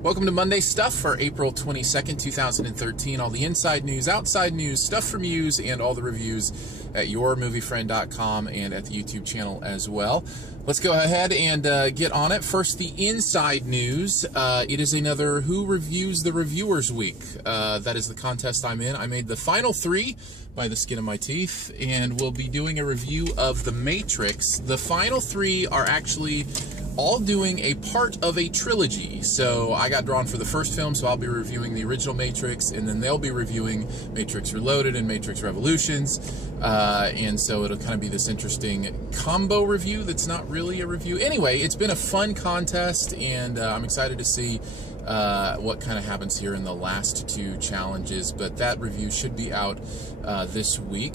Welcome to Monday Stuff for April 22nd, 2013. All the inside news, outside news, stuff from yous, and all the reviews at yourmoviefriend.com and at the YouTube channel as well. Let's go ahead and get on it. First, the inside news. It is another Who Reviews the Reviewers Week. That is the contest I'm in. I made the final three by the skin of my teeth, and we'll be doing a review of The Matrix. The final three are actually all doing a part of a trilogy. So I got drawn for the first film, so I'll be reviewing the original Matrix, and then they'll be reviewing Matrix Reloaded and Matrix Revolutions. And so it'll kind of be this interesting combo review that's not really a review. Anyway, it's been a fun contest, and I'm excited to see what kind of happens here in the last two challenges, but that review should be out this week.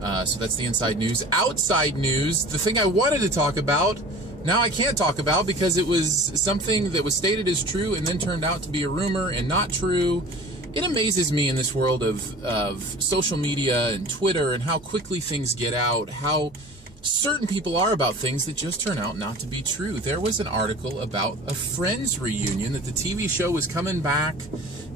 So that's the inside news. Outside news, the thing I wanted to talk about, now I can't talk about because it was something that was stated as true and then turned out to be a rumor and not true. It amazes me in this world of social media and Twitter and how quickly things get out, how certain people are about things that just turn out not to be true. There was an article about a Friends reunion, that the TV show was coming back,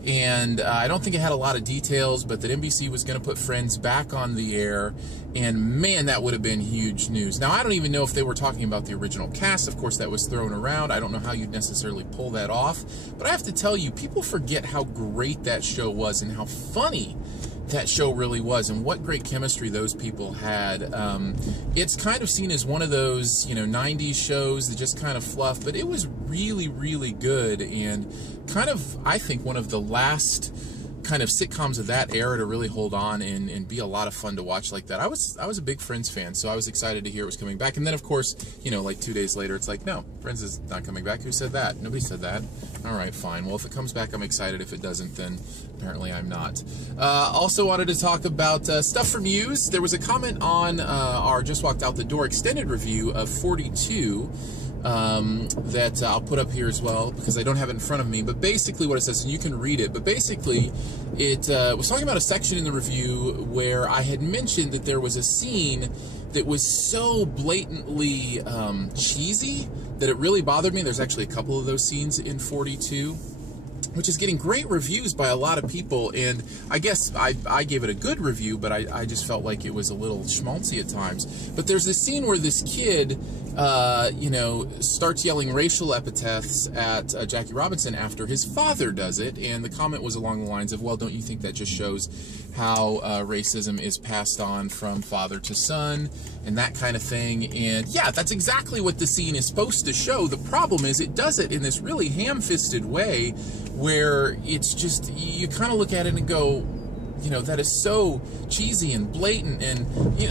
and I don't think it had a lot of details, but that NBC was going to put Friends back on the air, and man, that would have been huge news. Now, I don't even know if they were talking about the original cast. Of course, that was thrown around. I don't know how you'd necessarily pull that off, but I have to tell you, people forget how great that show was and how funny that show really was, and what great chemistry those people had. It's kind of seen as one of those, 90s shows that just kind of fluff, but it was really, really good, and kind of, I think, one of the last kind of sitcoms of that era to really hold on and be a lot of fun to watch like that. I was a big Friends fan, so I was excited to hear it was coming back. And then, of course, like 2 days later, it's like, no, Friends is not coming back. Who said that? Nobody said that. All right, fine. Well, if it comes back, I'm excited. If it doesn't, then apparently I'm not. Also wanted to talk about stuff from yous. There was a comment on our Just Walked Out the Door extended review of 42 that I'll put up here as well, because I don't have it in front of me, but basically what it says, and you can read it, but basically it was talking about a section in the review where I had mentioned that there was a scene that was so blatantly cheesy that it really bothered me. There's actually a couple of those scenes in 42, which is getting great reviews by a lot of people, and I guess I gave it a good review, but I just felt like it was a little schmaltzy at times. But there's this scene where this kid, starts yelling racial epithets at Jackie Robinson after his father does it, and the comment was along the lines of, well, don't you think that just shows how racism is passed on from father to son, and that kind of thing? And yeah, that's exactly what the scene is supposed to show. The problem is it does it in this really ham-fisted way where it's just, you kind of look at it and go, that is so cheesy and blatant. And,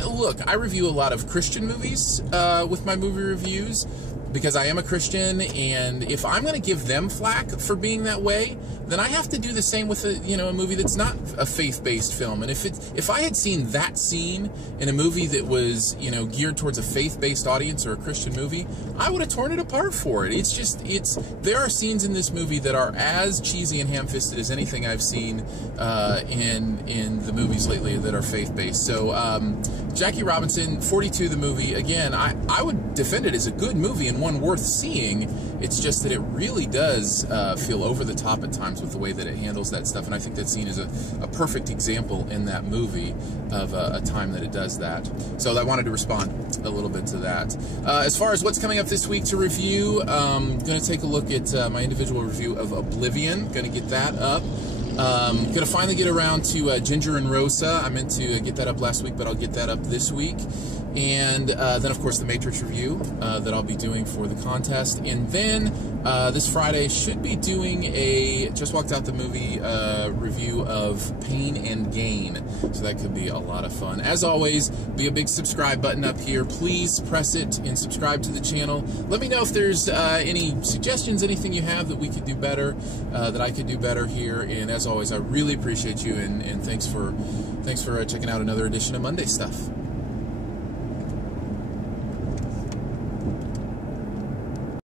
look, I review a lot of Christian movies with my movie reviews, because I am a Christian, and if I'm going to give them flack for being that way, then I have to do the same with a movie that's not a faith-based film. And if I had seen that scene in a movie that was geared towards a faith-based audience or a Christian movie, I would have torn it apart for it. There are scenes in this movie that are as cheesy and ham-fisted as anything I've seen in the movies lately that are faith-based. So Jackie Robinson, 42, the movie, again, I would defend it as a good movie and one worth seeing. It's just that it really does feel over the top at times with the way that it handles that stuff, and I think that scene is a perfect example in that movie of a time that it does that. So I wanted to respond a little bit to that. As far as what's coming up this week to review, I'm going to take a look at my individual review of Oblivion. Going to get that up. Going to finally get around to Ginger and Rosa. I meant to get that up last week, but I'll get that up this week. And then, of course, the Matrix review that I'll be doing for the contest. And then this Friday should be doing a Just Walked Out the Movie review of Pain and Gain. So that could be a lot of fun. As always, be a big subscribe button up here. Please press it and subscribe to the channel. Let me know if there's any suggestions, anything you have that we could do better, that I could do better here. And as always, I really appreciate you, and thanks for checking out another edition of Monday Stuff.